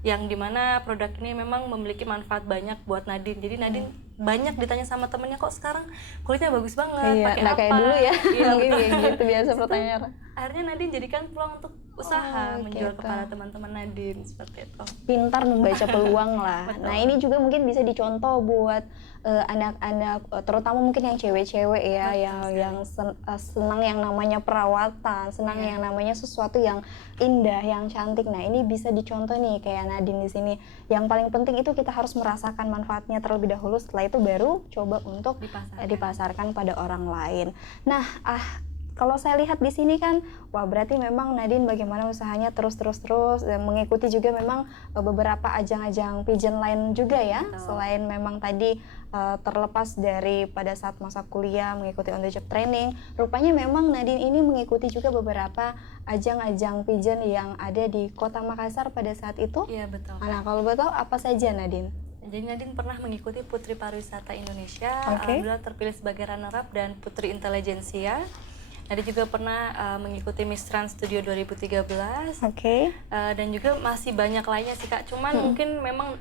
yang dimana produk ini memang memiliki manfaat banyak buat Nadine. Jadi Nadine banyak ditanya sama temennya, kok sekarang kulitnya bagus banget, pakai apa? Kayak dulu ya, iya, gitu biasa pertanyaan. Akhirnya Nadine jadikan peluang untuk usaha, menjual kepada teman-teman Nadine, seperti itu. Pintar membaca peluang lah. Nah, ini juga mungkin bisa dicontoh buat anak-anak, terutama mungkin yang cewek-cewek ya, yang senang yang namanya perawatan, senang yang namanya sesuatu yang indah, yang cantik. Nah, ini bisa dicontoh nih kayak Nadine di sini. Yang paling penting itu kita harus merasakan manfaatnya terlebih dahulu, setelah itu baru coba untuk dipasarkan pada orang lain. Nah, kalau saya lihat di sini kan, wah berarti memang Nadine bagaimana usahanya terus dan mengikuti juga memang beberapa ajang-ajang pigeon lain juga ya. Selain memang tadi terlepas dari pada saat masa kuliah mengikuti on the job training, rupanya memang Nadine ini mengikuti juga beberapa ajang-ajang pigeon yang ada di Kota Makassar pada saat itu. Iya, betul. Nah, kalau betul apa saja Nadine? Jadi Nadine pernah mengikuti Putri Pariwisata Indonesia, alhamdulillah terpilih sebagai runner-up, dan Putri Intelijensia. Nadine juga pernah mengikuti Miss Trans Studio 2013. Dan juga masih banyak lainnya sih Kak. Cuman mungkin memang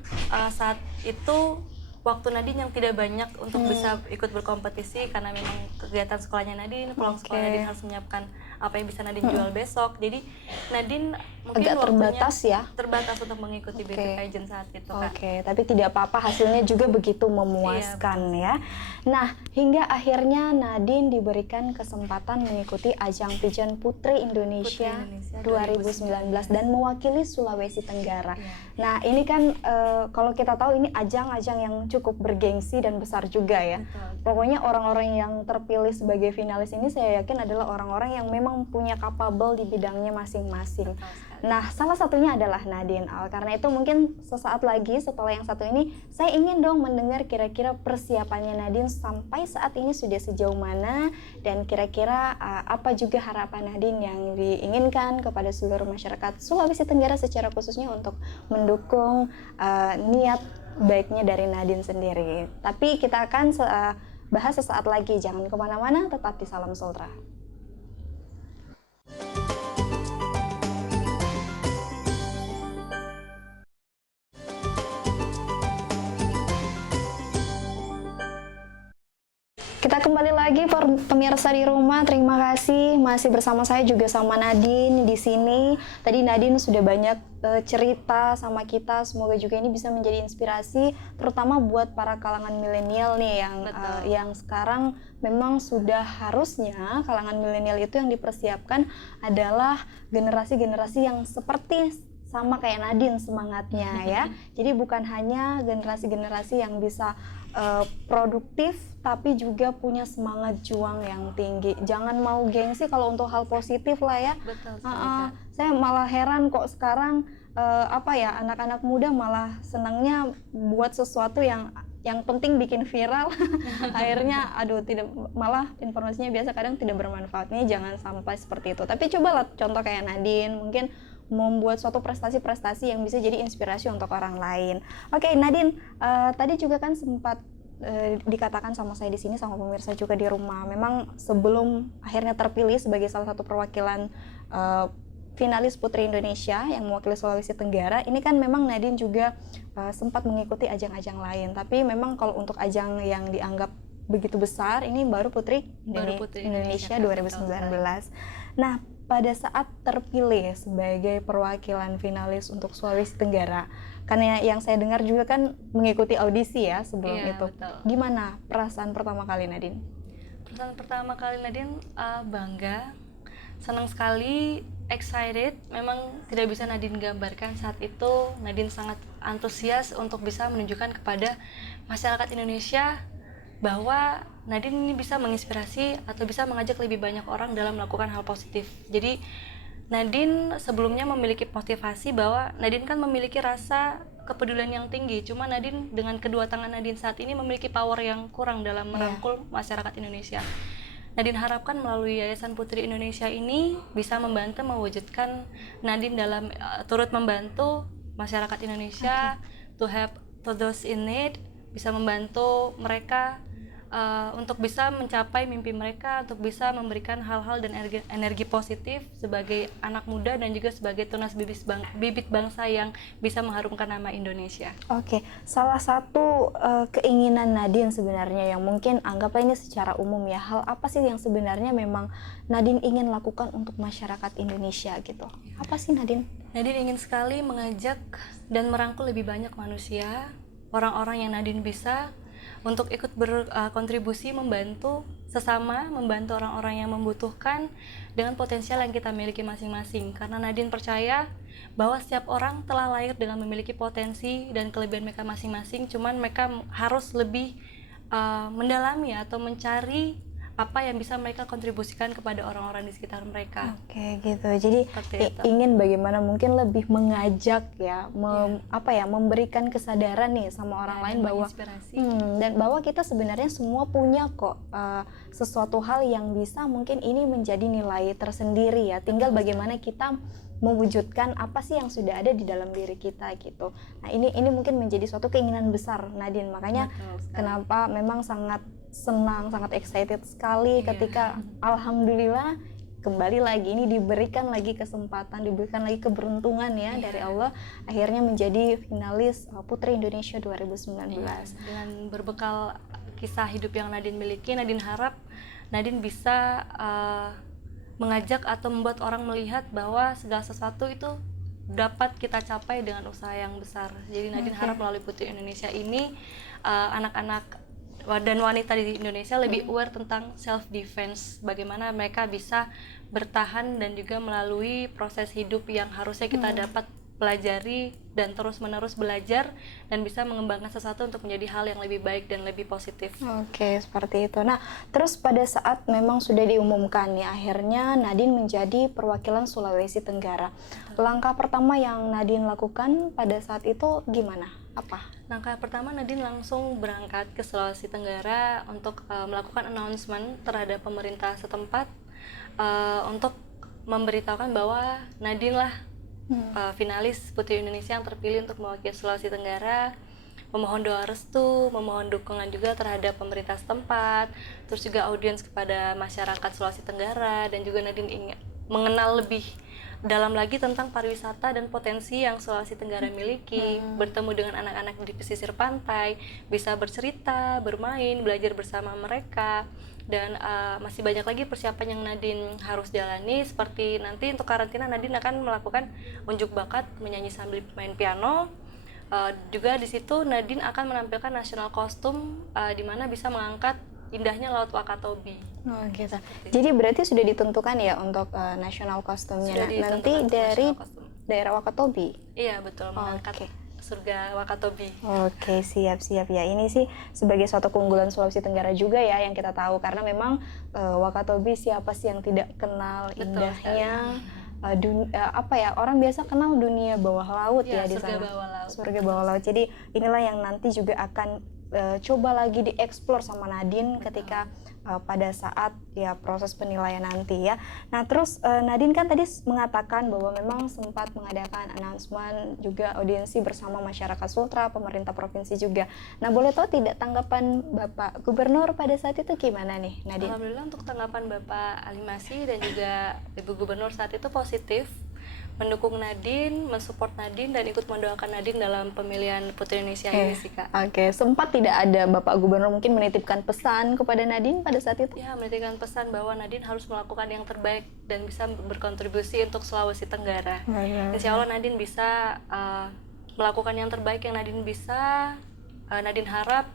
saat itu waktu Nadine yang tidak banyak untuk bisa ikut berkompetisi karena memang kegiatan sekolahnya Nadine, pulang sekolah Nadine harus menyiapkan apa yang bisa Nadine jual besok. Jadi Nadine mungkin agak terbatas ya. Terbatas untuk mengikuti beauty pageant saat itu Kak. Tapi tidak apa-apa, hasilnya juga begitu memuaskan ya. Nah, hingga akhirnya Nadine diberikan kesempatan mengikuti ajang pigeon Putri Indonesia 2019 dan mewakili Sulawesi Tenggara. Nah, ini kan kalau kita tahu ini ajang-ajang yang cukup bergengsi dan besar juga ya. Pokoknya orang-orang yang terpilih sebagai finalis ini saya yakin adalah orang-orang yang memang punya capable di bidangnya masing-masing. Nah, salah satunya adalah Nadine. Karena itu mungkin sesaat lagi setelah yang satu ini, saya ingin dong mendengar kira-kira persiapannya Nadine sampai saat ini sudah sejauh mana, dan kira-kira apa juga harapan Nadine yang diinginkan kepada seluruh masyarakat Sulawesi Tenggara secara khususnya untuk mendukung niat baiknya dari Nadine sendiri. Tapi kita akan bahas sesaat lagi, jangan kemana-mana, tetap di Salam Sultra. Kita kembali lagi pemirsa di rumah. Terima kasih masih bersama saya juga sama Nadine di sini. Tadi Nadine sudah banyak cerita sama kita. Semoga juga ini bisa menjadi inspirasi terutama buat para kalangan milenial nih yang sekarang memang sudah harusnya kalangan milenial itu yang dipersiapkan adalah generasi-generasi yang seperti sama kayak Nadine semangatnya ya. Jadi bukan hanya generasi-generasi yang bisa produktif tapi juga punya semangat juang yang tinggi. Jangan mau gengsi kalau untuk hal positif lah ya. Betul sekali, Saya malah heran kok sekarang anak-anak muda malah senangnya buat sesuatu yang penting bikin viral. Akhirnya malah informasinya biasa kadang tidak bermanfaat. Nih jangan sampai seperti itu. Tapi cobalah contoh kayak Nadine mungkin membuat suatu prestasi-prestasi yang bisa jadi inspirasi untuk orang lain. Oke, Nadine, tadi juga kan sempat dikatakan sama saya di sini sama pemirsa juga di rumah. Memang sebelum akhirnya terpilih sebagai salah satu perwakilan finalis Putri Indonesia yang mewakili Sulawesi Tenggara, ini kan memang Nadine juga sempat mengikuti ajang-ajang lain. Tapi memang kalau untuk ajang yang dianggap begitu besar, ini baru Putri Indonesia 2019. Nah, pada saat terpilih sebagai perwakilan finalis untuk Sulawesi Tenggara, karena yang saya dengar juga kan mengikuti audisi ya sebelum itu. Betul. Gimana perasaan pertama kali Nadine? Perasaan pertama kali Nadine bangga, senang sekali, excited. Memang tidak bisa Nadine gambarkan saat itu. Nadine sangat antusias untuk bisa menunjukkan kepada masyarakat Indonesia bahwa Nadine ini bisa menginspirasi atau bisa mengajak lebih banyak orang dalam melakukan hal positif. Jadi Nadine sebelumnya memiliki motivasi bahwa Nadine kan memiliki rasa kepedulian yang tinggi. Cuma Nadine dengan kedua tangan Nadine saat ini memiliki power yang kurang dalam merangkul masyarakat Indonesia. Nadine harapkan melalui Yayasan Putri Indonesia ini bisa membantu mewujudkan Nadine dalam turut membantu masyarakat Indonesia to help to those in need, bisa membantu mereka untuk bisa mencapai mimpi mereka, untuk bisa memberikan hal-hal dan energi positif sebagai anak muda dan juga sebagai tunas bibit bangsa yang bisa mengharumkan nama Indonesia. Oke, salah satu keinginan Nadine sebenarnya yang mungkin anggaplah ini secara umum ya, hal apa sih yang sebenarnya memang Nadine ingin lakukan untuk masyarakat Indonesia gitu? Apa sih Nadine? Nadine ingin sekali mengajak dan merangkul lebih banyak manusia, orang-orang yang Nadine bisa untuk ikut berkontribusi membantu sesama, membantu orang-orang yang membutuhkan dengan potensial yang kita miliki masing-masing. Karena Nadine percaya bahwa setiap orang telah lahir dengan memiliki potensi dan kelebihan mereka masing-masing, cuman mereka harus lebih mendalami atau mencari apa yang bisa mereka kontribusikan kepada orang-orang di sekitar mereka. Oke, gitu. Jadi ingin bagaimana mungkin lebih mengajak ya, memberikan kesadaran nih sama orang lain bahwa dan bahwa kita sebenarnya semua punya kok sesuatu hal yang bisa mungkin ini menjadi nilai tersendiri ya. Tinggal bagaimana kita mewujudkan apa sih yang sudah ada di dalam diri kita gitu. Nah, ini mungkin menjadi suatu keinginan besar Nadine. Makanya kenapa memang sangat senang, sangat excited sekali ketika alhamdulillah kembali lagi ini diberikan lagi kesempatan, diberikan lagi keberuntungan ya dari Allah akhirnya menjadi finalis Putri Indonesia 2019. Dengan berbekal kisah hidup yang Nadine miliki, Nadine harap Nadine bisa mengajak atau membuat orang melihat bahwa segala sesuatu itu dapat kita capai dengan usaha yang besar. Jadi Nadine harap melalui Putri Indonesia ini anak-anak dan wanita di Indonesia lebih aware tentang self defense, bagaimana mereka bisa bertahan dan juga melalui proses hidup yang harusnya kita dapat pelajari dan terus-menerus belajar dan bisa mengembangkan sesuatu untuk menjadi hal yang lebih baik dan lebih positif. Oke, seperti itu. Nah, terus pada saat memang sudah diumumkan ya, akhirnya Nadine menjadi perwakilan Sulawesi Tenggara. Langkah pertama yang Nadine lakukan pada saat itu gimana? Apa? Langkah pertama Nadine langsung berangkat ke Sulawesi Tenggara untuk melakukan announcement terhadap pemerintah setempat untuk memberitahukan bahwa Nadine lah finalis Putri Indonesia yang terpilih untuk mewakili Sulawesi Tenggara, memohon doa restu, memohon dukungan juga terhadap pemerintah setempat, terus juga audiens kepada masyarakat Sulawesi Tenggara, dan juga Nadine ingin mengenal lebih dalam lagi tentang pariwisata dan potensi yang Sulawesi Tenggara miliki, bertemu dengan anak-anak di pesisir pantai, bisa bercerita, bermain, belajar bersama mereka, dan masih banyak lagi persiapan yang Nadine harus jalani, seperti nanti untuk karantina Nadine akan melakukan unjuk bakat menyanyi sambil main piano. Juga di situ Nadine akan menampilkan national costume di mana bisa mengangkat indahnya Laut Wakatobi. Oh gitu. Jadi berarti sudah ditentukan ya untuk national costume-nya. Sudah Nah, nanti ditentukan dari national costume. daerah Wakatobi. Iya betul, mengangkat Oke. surga Wakatobi. Oke, siap-siap ya. Ini sih sebagai suatu keunggulan Sulawesi Tenggara juga ya yang kita tahu, karena memang Wakatobi siapa sih yang tidak kenal Betul indahnya. Apa ya, orang biasa kenal dunia bawah laut ya, di surga sana. bawah laut. Surga bawah laut. Jadi inilah yang nanti juga akan coba lagi dieksplor sama Nadine ketika pada saat ya proses penilaian nanti ya. Nah terus Nadine kan tadi mengatakan bahwa memang sempat mengadakan announcement juga audiensi bersama masyarakat Sultra, pemerintah provinsi juga. Nah boleh tahu tidak tanggapan Bapak Gubernur pada saat itu gimana nih Nadine? Alhamdulillah untuk tanggapan Bapak Ali Masih dan juga Ibu Gubernur saat itu positif, mendukung Nadine, mensupport Nadine, dan ikut mendoakan Nadine dalam pemilihan Putri Indonesia ini sih Kak. Oke, sempat tidak ada Bapak Gubernur mungkin menitipkan pesan kepada Nadine pada saat itu? Ya, menitipkan pesan bahwa Nadine harus melakukan yang terbaik dan bisa berkontribusi untuk Sulawesi Tenggara. Insya Allah Nadine bisa melakukan yang terbaik yang Nadine bisa. Nadine harap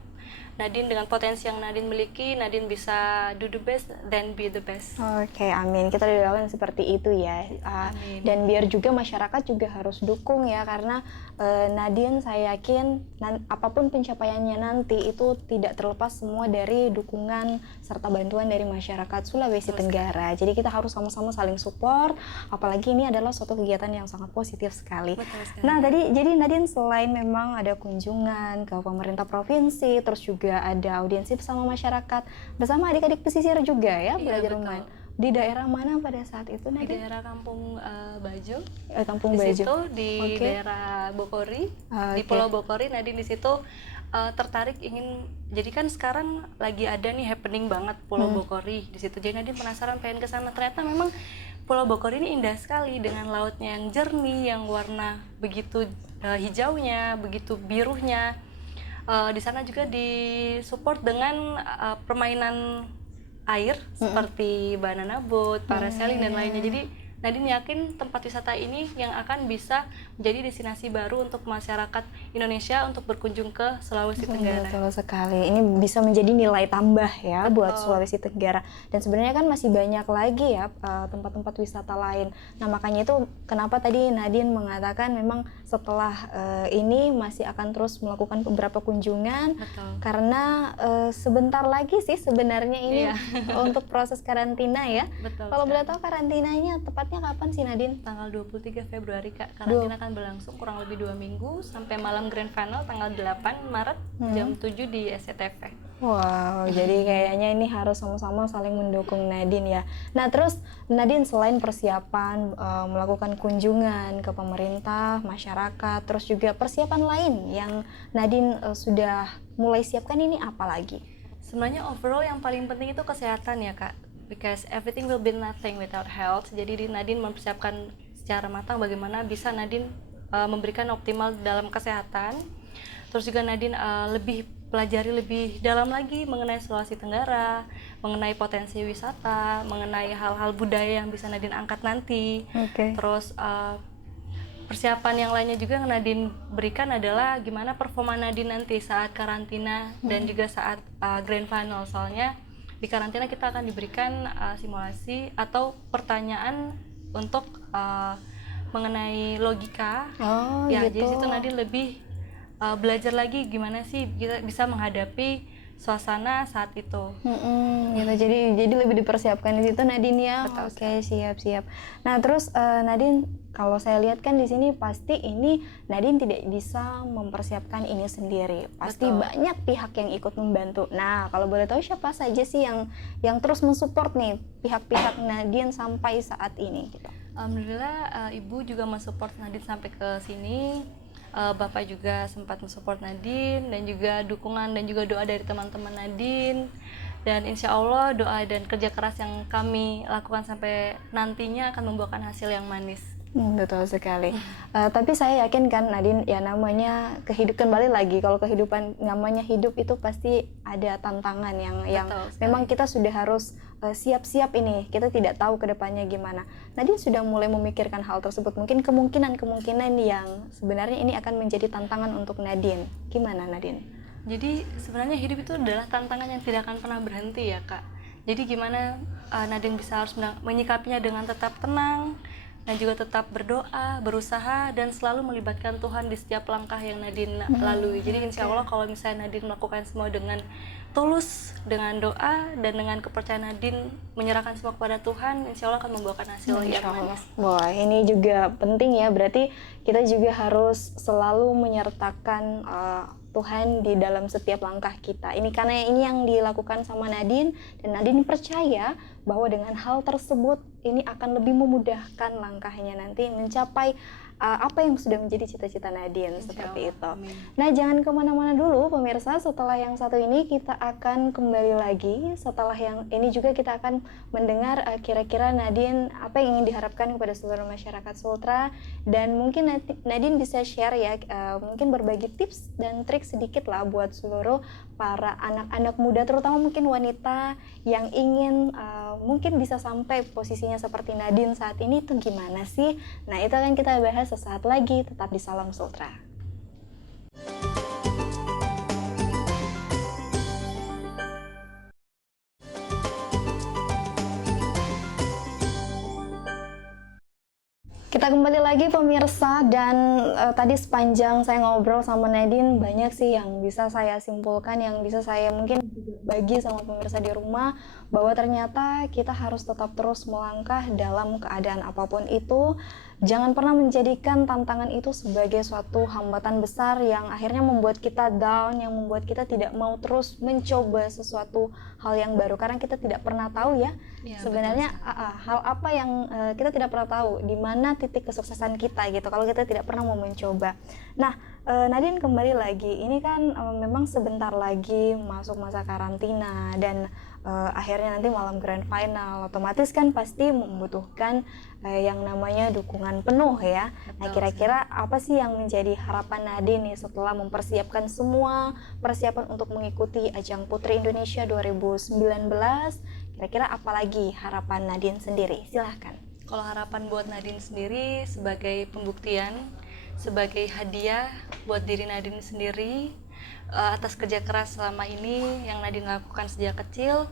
Nadine dengan potensi yang Nadine miliki, Nadine bisa do the best then be the best. Oke, amin. Kita doakan seperti itu ya. Amin. Dan biar juga masyarakat juga harus dukung ya, karena Nadine saya yakin apapun pencapaiannya nanti itu tidak terlepas semua dari dukungan serta bantuan dari masyarakat Sulawesi Tenggara. Jadi kita harus sama-sama saling support, apalagi ini adalah suatu kegiatan yang sangat positif sekali. Betul sekali. Nah, jadi Nadine selain memang ada kunjungan ke pemerintah provinsi, terus juga ada audiensi bersama masyarakat, bersama adik-adik pesisir juga ya, Iya, belajar betul. bermain. Di daerah mana pada saat itu Di Nadine? daerah Kampung Bajo. Kampung Di Bajo. situ di Oke. daerah Bokori, di Oke. Pulau Bokori. Nadine di situ tertarik ingin, jadi kan sekarang lagi ada nih happening banget Pulau Bokori di situ. Jadi Nadine penasaran pengen ke sana. Ternyata memang Pulau Bokori ini indah sekali dengan lautnya yang jernih, yang warna begitu hijaunya, begitu birunya. Di sana juga disupport dengan permainan air seperti banana boat, parasailing dan lainnya. Jadi Nadine yakin tempat wisata ini yang akan bisa menjadi destinasi baru untuk masyarakat Indonesia untuk berkunjung ke Sulawesi Tenggara. Betul sekali. Ini bisa menjadi nilai tambah ya buat Sulawesi Tenggara. Dan sebenarnya kan masih banyak lagi ya tempat-tempat wisata lain. Nah makanya itu kenapa tadi Nadine mengatakan memang setelah ini masih akan terus melakukan beberapa kunjungan. Betul. Karena sebentar lagi sih sebenarnya ini Iya. untuk proses karantina ya. Betul. Kalau boleh sekali. tahu karantinanya tepatnya kapan sih Nadine? Tanggal 23 Februari Kak, karantina akan berlangsung kurang lebih 2 minggu sampai malam grand final tanggal 8 Maret jam 7 di SCTV. Wow, jadi kayaknya ini harus sama-sama saling mendukung Nadine ya. Nah terus Nadine selain persiapan melakukan kunjungan ke pemerintah, masyarakat, terus juga persiapan lain yang Nadine sudah mulai siapkan ini apa lagi? Sebenarnya overall yang paling penting itu kesehatan ya Kak, because everything will be nothing without health. Jadi Nadine mempersiapkan secara matang bagaimana bisa Nadine memberikan optimal dalam kesehatan. Terus juga Nadine pelajari lebih dalam lagi mengenai Sulawesi Tenggara, mengenai potensi wisata, mengenai hal-hal budaya yang bisa Nadine angkat nanti. Oke. Terus persiapan yang lainnya juga yang Nadine berikan adalah gimana performa Nadine nanti saat karantina dan juga saat grand final. Soalnya di karantina kita akan diberikan simulasi atau pertanyaan untuk mengenai logika. Oh Ya, gitu. jadi situ Nadine lebih belajar lagi gimana sih kita bisa menghadapi suasana saat itu. Gitu. Jadi lebih dipersiapkan di situ Nadine ya. Betul Oke, siap. Nah, terus Nadine kalau saya lihat kan di sini pasti ini Nadine tidak bisa mempersiapkan ini sendiri. Pasti Betul. banyak pihak yang ikut membantu. Nah, kalau boleh tahu siapa saja sih yang terus mensupport nih pihak-pihak Nadine sampai saat ini gitu. Alhamdulillah Ibu juga mensupport Nadine sampai ke sini. Bapak juga sempat mensupport Nadine dan juga dukungan dan juga doa dari teman-teman Nadine, dan insya Allah doa dan kerja keras yang kami lakukan sampai nantinya akan membuahkan hasil yang manis. Betul sekali. Tapi saya yakin kan Nadine, ya namanya kehidupan, kembali lagi kalau kehidupan namanya hidup itu pasti ada tantangan yang Betul sekali. memang kita sudah harus siap-siap ini. Kita tidak tahu ke depannya gimana. Nadine sudah mulai memikirkan hal tersebut. Mungkin kemungkinan yang sebenarnya ini akan menjadi tantangan untuk Nadine. Gimana Nadine? Jadi sebenarnya hidup itu adalah tantangan yang tidak akan pernah berhenti ya Kak. Jadi gimana Nadine bisa harus menyikapinya dengan tetap tenang dan juga tetap berdoa, berusaha, dan selalu melibatkan Tuhan di setiap langkah yang Nadine lalui. Jadi insya Allah kalau misalnya Nadine melakukan semua dengan tulus, dengan doa, dan dengan kepercayaan Nadine menyerahkan semua kepada Tuhan, insya Allah akan membuahkan hasil yang manis. Wah, ini juga penting ya. Berarti kita juga harus selalu menyertakan Tuhan di dalam setiap langkah kita. Ini karena ini yang dilakukan sama Nadine, dan Nadine percaya bahwa dengan hal tersebut ini akan lebih memudahkan langkahnya nanti mencapai apa yang sudah menjadi cita-cita Nadine, seperti itu. Amin. Nah, jangan kemana-mana dulu pemirsa, setelah yang satu ini kita akan kembali lagi. Setelah yang ini juga kita akan mendengar kira-kira Nadine apa yang ingin diharapkan kepada seluruh masyarakat Sultra, dan mungkin Nadine bisa share ya, mungkin berbagi tips dan trik sedikit lah buat seluruh para anak-anak muda, terutama mungkin wanita yang ingin mungkin bisa sampai posisinya seperti Nadine saat ini, itu gimana sih? Nah, itu akan kita bahas sesaat lagi, tetap di Salam Sultra. Kita kembali lagi pemirsa, dan tadi sepanjang saya ngobrol sama Nadine banyak sih yang bisa saya simpulkan, yang bisa saya mungkin bagi sama pemirsa di rumah, bahwa ternyata kita harus tetap terus melangkah dalam keadaan apapun itu. Jangan pernah menjadikan tantangan itu sebagai suatu hambatan besar yang akhirnya membuat kita down, yang membuat kita tidak mau terus mencoba sesuatu hal yang baru, karena kita tidak pernah tahu ya, sebenarnya hal apa yang kita tidak pernah tahu di mana titik kesuksesan kita gitu kalau kita tidak pernah mau mencoba. Nah, Nadine kembali lagi, ini kan memang sebentar lagi masuk masa karantina, dan akhirnya nanti malam grand final, otomatis kan pasti membutuhkan yang namanya dukungan penuh ya. Nah, kira-kira apa sih yang menjadi harapan Nadine nih setelah mempersiapkan semua persiapan untuk mengikuti ajang Putri Indonesia 2019? Kira-kira apa lagi harapan Nadine sendiri? Silahkan. Kalau harapan buat Nadine sendiri sebagai pembuktian, sebagai hadiah buat diri Nadine sendiri atas kerja keras selama ini yang Nadine lakukan sejak kecil,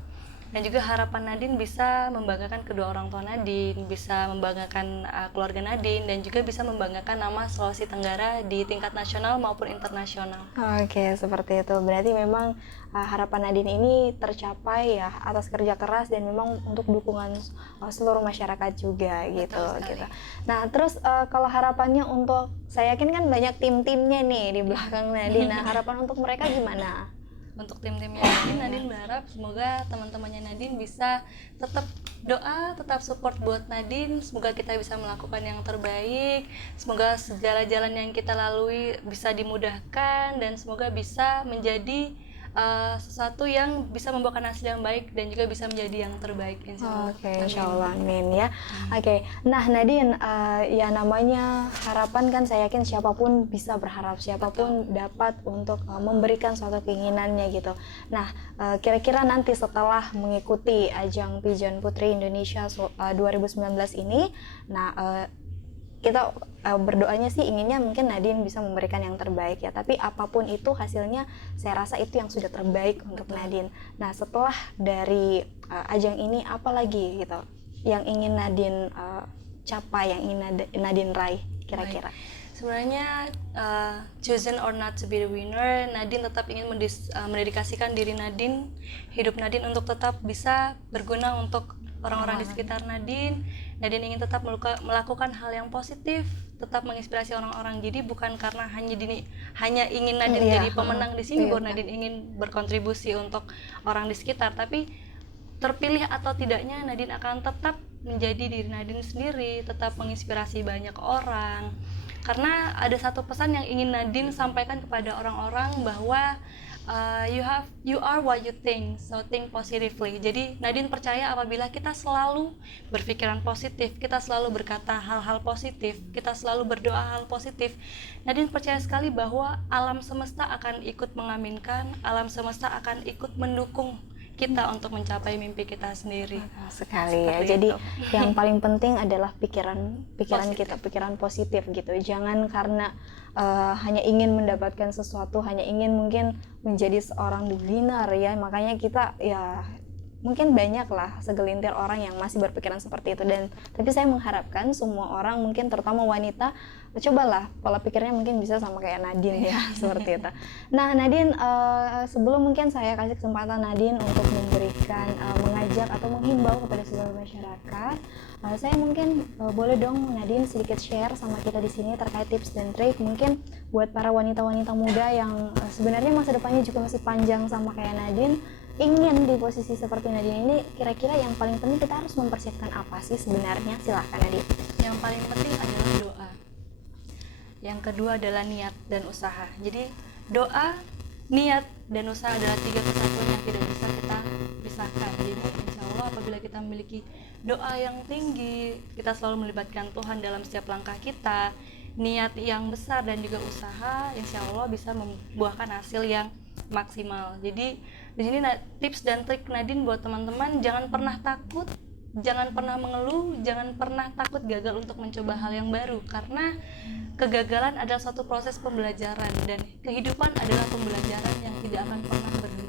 dan juga harapan Nadine bisa membanggakan kedua orang tua Nadine, bisa membanggakan keluarga Nadine, dan juga bisa membanggakan nama Sulawesi Tenggara di tingkat nasional maupun internasional. Oke, seperti itu. Berarti memang harapan Nadine ini tercapai ya atas kerja keras dan memang untuk dukungan seluruh masyarakat juga gitu. Nah, terus kalau harapannya untuk, saya yakin kan banyak tim-timnya nih di belakang Nadine. Nah, harapan untuk mereka gimana? Untuk tim-timnya Nadine berharap semoga teman-temannya Nadine bisa tetap doa, tetap support buat Nadine. Semoga kita bisa melakukan yang terbaik, semoga segala jalan yang kita lalui bisa dimudahkan, dan semoga bisa menjadi sesuatu yang bisa membawakan hasil yang baik dan juga bisa menjadi yang terbaik, insya Allah. Oke, insya Allah, amin ya. Oke, nah Nadine, ya namanya harapan kan, saya yakin siapapun bisa berharap, siapapun dapat untuk memberikan suatu keinginannya gitu. Nah, kira-kira nanti setelah mengikuti ajang Pigeon Putri Indonesia 2019 ini, nah kita berdoanya sih inginnya mungkin Nadine bisa memberikan yang terbaik ya, tapi apapun itu hasilnya saya rasa itu yang sudah terbaik untuk Nadine. Nah, setelah dari ajang ini apa lagi gitu yang ingin Nadine capai, yang ingin Nadine raih kira-kira? Sebenarnya chosen or not to be the winner, Nadine tetap ingin mendedikasikan diri Nadine, hidup Nadine untuk tetap bisa berguna untuk orang-orang di sekitar Nadine. Nadine ingin tetap melakukan hal yang positif, tetap menginspirasi orang-orang. Jadi bukan karena hanya ingin Nadine jadi pemenang di sini, baru Nadine ingin berkontribusi untuk orang di sekitar, tapi terpilih atau tidaknya Nadine akan tetap menjadi diri Nadine sendiri, tetap menginspirasi banyak orang. Karena ada satu pesan yang ingin Nadine sampaikan kepada orang-orang, bahwa You are what you think, so think positively. Jadi Nadine percaya apabila kita selalu berpikiran positif, kita selalu berkata hal-hal positif, kita selalu berdoa hal positif, Nadine percaya sekali bahwa alam semesta akan ikut mengaminkan, alam semesta akan ikut mendukung kita untuk mencapai mimpi kita sendiri. Sekali ya. Seperti Jadi itu. yang paling penting adalah pikiran Positif. kita, pikiran positif gitu. Jangan karena hanya ingin mendapatkan sesuatu, hanya ingin mungkin menjadi seorang winner ya. Makanya kita ya mungkin banyak lah segelintir orang yang masih berpikiran seperti itu, dan tapi saya mengharapkan semua orang, mungkin terutama wanita, cobalah pola pikirnya mungkin bisa sama kayak Nadine ya seperti itu. Nah Nadine, sebelum mungkin saya kasih kesempatan Nadine untuk memberikan mengajak atau menghimbau kepada seluruh masyarakat, saya mungkin boleh dong Nadine sedikit share sama kita di sini terkait tips dan trik mungkin buat para wanita-wanita muda yang sebenarnya masa depannya juga masih panjang sama kayak Nadine, ingin di posisi seperti Nadine ini. Kira-kira yang paling penting kita harus mempersiapkan apa sih sebenarnya? Silahkan Nadine. Yang paling penting adalah doa. Yang kedua adalah niat dan usaha. Jadi doa, niat, dan usaha adalah 3 kesatuan yang tidak bisa kita pisahkan. Jadi insya Allah apabila kita memiliki doa yang tinggi, kita selalu melibatkan Tuhan dalam setiap langkah kita, niat yang besar dan juga usaha, insya Allah bisa membuahkan hasil yang maksimal. Jadi di sini tips dan trik Nadine buat teman-teman, jangan pernah takut, jangan pernah mengeluh, jangan pernah takut gagal untuk mencoba hal yang baru, karena kegagalan adalah suatu proses pembelajaran dan kehidupan adalah pembelajaran yang tidak akan pernah berhenti.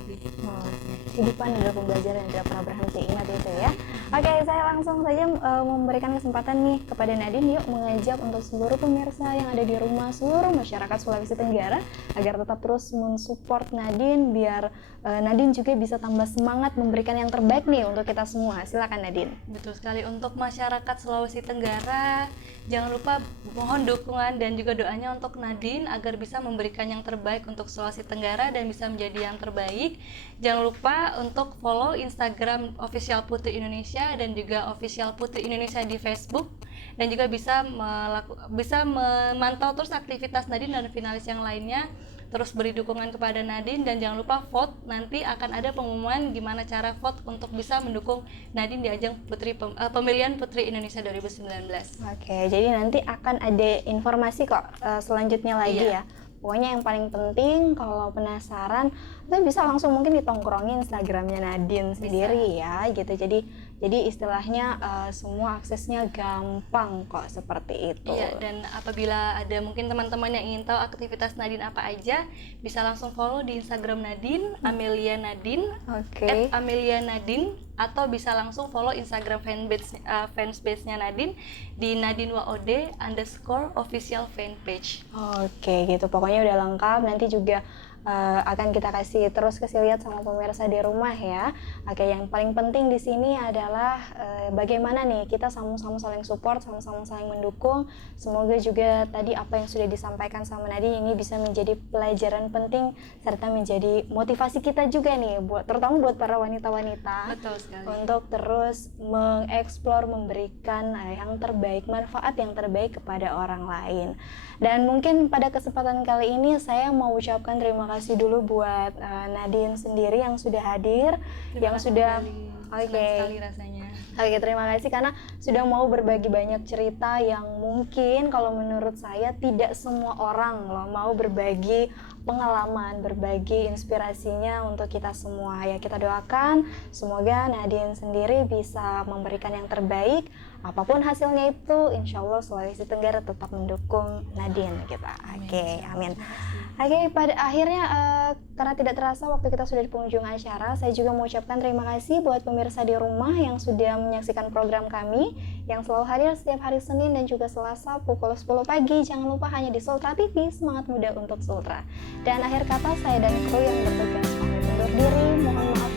Kehidupan adalah pembelajaran yang tidak pernah berhenti, ingat itu ya. Oke, saya langsung saja memberikan kesempatan nih kepada Nadine, yuk mengajak untuk seluruh pemirsa yang ada di rumah, seluruh masyarakat Sulawesi Tenggara agar tetap terus mensupport Nadine, biar Nadine juga bisa tambah semangat memberikan yang terbaik nih untuk kita semua. Silakan Nadine. Betul sekali. Untuk masyarakat Sulawesi Tenggara, jangan lupa mohon dukungan dan juga doanya untuk Nadine agar bisa memberikan yang terbaik untuk Sulawesi Tenggara dan bisa menjadi yang terbaik. Jangan lupa untuk follow Instagram Official Putri Indonesia dan juga Official Putri Indonesia di Facebook, dan juga bisa memantau terus aktivitas Nadine dan finalis yang lainnya. Terus beri dukungan kepada Nadine dan jangan lupa vote. Nanti akan ada pengumuman gimana cara vote untuk bisa mendukung Nadine di ajang pemilihan Putri Indonesia 2019. Oke, jadi nanti akan ada informasi kok selanjutnya lagi ya. Pokoknya yang paling penting kalau penasaran, kita bisa langsung mungkin ditongkrongin Instagramnya Nadine sendiri ya gitu. Jadi istilahnya semua aksesnya gampang kok seperti itu. Iya, dan apabila ada mungkin teman-teman yang ingin tahu aktivitas Nadine apa aja, bisa langsung follow di Instagram Nadine, Amelia Nadine, @Amelia Nadine, atau bisa langsung follow Instagram fanpage-nya Nadine di @NadineWaode_official fanpage. Oke, gitu. Pokoknya udah lengkap. Nanti juga akan kita kasih lihat sama pemirsa di rumah ya. Oke, yang paling penting di sini adalah bagaimana nih kita sama-sama saling support, sama-sama saling mendukung. Semoga juga tadi apa yang sudah disampaikan sama Nadine ini bisa menjadi pelajaran penting serta menjadi motivasi kita juga nih, terutama buat para wanita-wanita. Betul sekali. Untuk terus mengeksplor, memberikan yang terbaik, manfaat yang terbaik kepada orang lain. Dan mungkin pada kesempatan kali ini saya mau ucapkan terima kasih dulu buat Nadine sendiri yang sudah hadir, Senang sekali rasanya. Oke, terima kasih karena sudah mau berbagi banyak cerita yang mungkin kalau menurut saya tidak semua orang loh mau berbagi pengalaman, berbagi inspirasinya untuk kita semua. Ya, kita doakan semoga Nadine sendiri bisa memberikan yang terbaik. Apapun hasilnya itu, insya Allah Sulawesi Tenggara tetap mendukung Nadine kita. Oke, amin. Oke, pada akhirnya karena tidak terasa waktu kita sudah di penghujung acara, saya juga mau ucapkan terima kasih buat pemirsa di rumah yang sudah menyaksikan program kami yang selalu hadir setiap hari Senin dan juga Selasa pukul 10 pagi. Jangan lupa hanya di Sultra TV, semangat muda untuk Sultra. Dan akhir kata, saya dan kru yang bertugas pamit undur diri. Mohon maaf